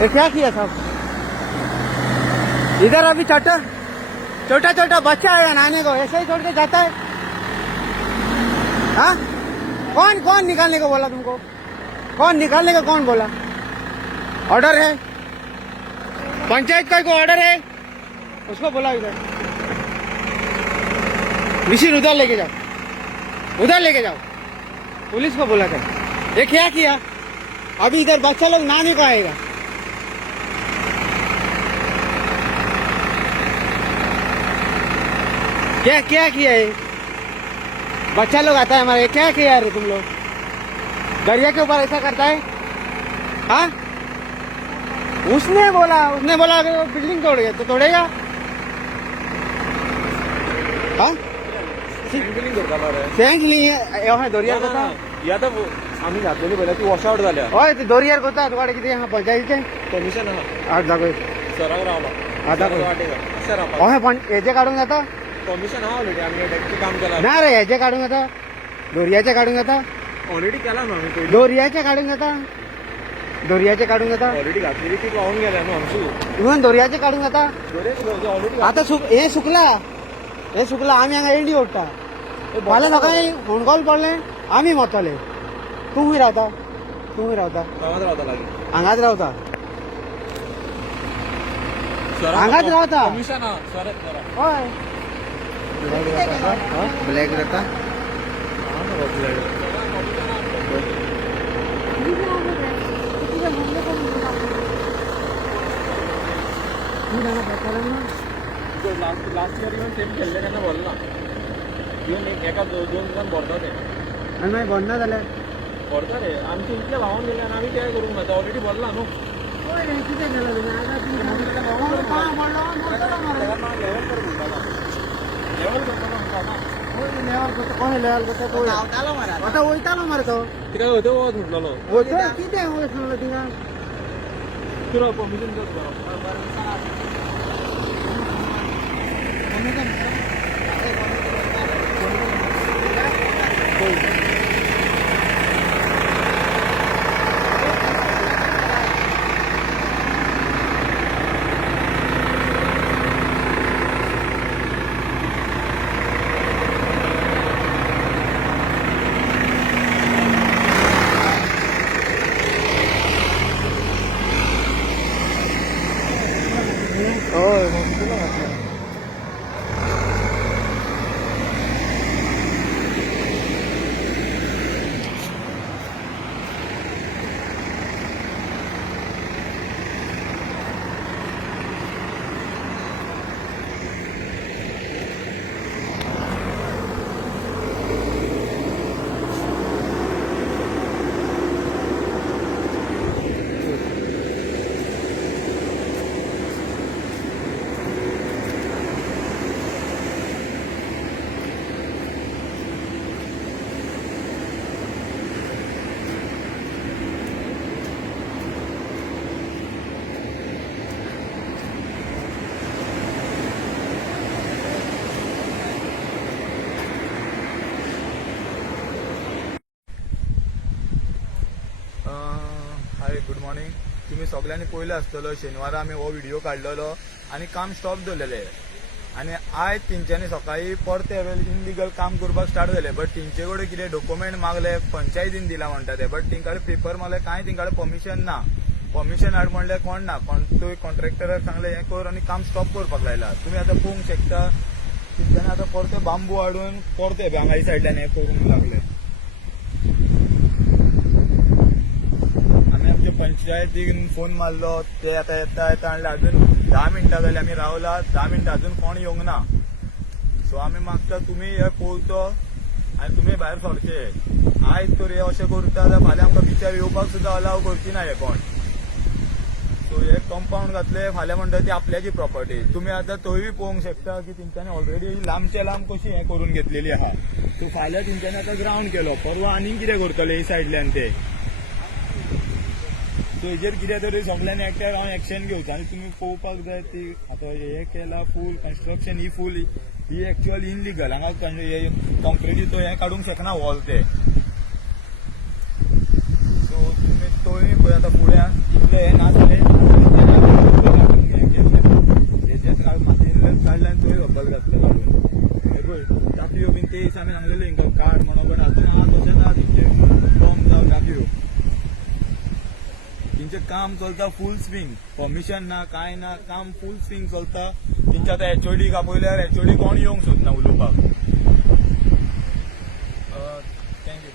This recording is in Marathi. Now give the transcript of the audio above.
ये क्या किया साहब? इधर अभी छोटा छोटा बच्चा है नहाने को, ऐसे ही छोड़ के जाता है। हाँ, कौन निकालने को बोला तुमको? कौन निकालने को कौन बोला? ऑर्डर है, पंचायत का कोई ऑर्डर है, उसको बोला इधर मिशीन उधर लेके जाओ, उधर लेके जाओ। पुलिस को बोला था। ये क्या किया? अभी इधर बच्चा लोग नहाने को आएगा। क्या क्या किया है? बच्चा लोग आता है हमारे, क्या किया यार तुम लोग? दरिया के ऊपर ऐसा करता है? हाँ, उसने बोला अगर वो बिल्डिंग तोड़ गया तो तोड़ेगा। हाँ, बिल्डिंग करता बरं सेंट नाही दोरियार कोता या तर आम्ही घातलेली पहिल्या ती वॉशआउट झाल्या होय ते दोरियार कोता तुकडे किती हा पंचायतीचे कमिशन आठ दाखव सराव रावला आता वाटेगा असं राहता होय पण याचे काढून जाता कमिशन हा ऑलरेडी आम्ही डेक्ची काम केला नाही रे, याचे काढून जाता, दोरियाचे काढून जाता, ऑलरेडी केला ना आम्ही दोरियाचे काढून जाता, दोरियाचे काढून जाता, ऑलरेडी घातलेली ती वाहून गेल्या ना आमची इव्हन दोरियाचे काढून जाता. ऑलरेडी आता हे सुकला आम्ही हांगा एंडी ओडटा मला सकाळी फोन कॉल पडले आम्ही मतले तू रावता गावात राहता लागेल हांगाच रावता हांगाच रावता कमिशन हा सरत करा होय ब्लॅक जाता लास्ट इयर इव्हन सेम खेळले त्यांना बोल ना इव्हन एका दोन जण भरतात ते आणि मागीर बंद ना जाल्यार भरतात रे आमचे इतले वाहून गेले आणि आम्ही काय करूंक ना ऑलरेडी बोलला न्हू कितें केलं तुमी लेवल करता आता वयतालो मरे तो कित्याक होतो वत म्हटलेलो कितें वय सांगलो तिंगा तुला परमिशन करता हाय गुड मॉर्निंग. तुम्ही सगळ्यांनी पयलो आसतलो शेनवारा आमी हो व्हिडिओ काडलेलो आनी काम स्टॉप दवरलेले आनी आयज तेंच्यांनी सकाळी परते इनलिगल काम करपाक स्टार्ट जाले. बट तेंचे कडेन कितें डॉक्युमेंट मागले पंचायतीन दिला म्हणटा ते, बट तेंकाडे पेपर मागले कांय तेंकाडे परमिशन ना. परमिशन हाड म्हणलें कोण ना, तो कॉन्ट्रॅक्टराक सांगले हें कर आनी काम स्टॉप करपाक लायला. तुम्ही आता पळोवंक शकता तेंच्यांनी आता परते बांबू हाडून परते हांगा सायडल्यान हें करूंक लागले. पंचायतीन फोन मारलो ते आता येता आणि अजून 10 मिनिटां जाली आम्ही रावला. 10 मिनिटां अजून कोण येवंक ना. सो आम्ही मागता तुम्ही हे पळोवचो आनी तुम्ही भायर सरचे. आयज तर हे अशें करता जाल्यार फाल्यां आमकां बिचार येवपाक सुद्दां अलाव करची ना हे कोण. सो हे कंपाऊंड घातले फाल्यां म्हणटा ती आपल्याची प्रॉपर्टी. तुम्ही आता तोय पळोवंक शकता की तेंच्यांनी ऑलरेडी लांबचे लांब कशी हे करून घेतलेली आहा. सो फाल्यां तेंच्यांनी आता ग्राउंड केलो, परवा आनीक कितें करतले हे सायडल्यान ते. सो हेजेर कितें तरी सगळ्यांनी एकट्यार हांव एक्शन घेवचा आनी तुमी पळोवपाक जाय ती आतां हे केला फूल कन्स्ट्रक्शन ही एक्च्युअल इनलिगल. हांगा कंक्रिटी तो हे काडूंक शकना वॉल ते. सो तुमी तो पळय पळय आतां फुड्यान इतले हे नासले तेजेच मातयेन काडले आनी थंय हब्बल घातले काडून हे पळय टापयो बीन ते दिसा आमी सांगलेले हिंका काड म्हणून पण अजून आहा तशें ना तेंचे बॉम्ब जावं टापयो तेंचे काम चलता फूल स्विंग परमिशन ना काय ना काम फूल स्विंग चलता तेंचे आतां HOD आपयल्यार HOD कोण येवंक सोदना उलोवपाक थँक्यू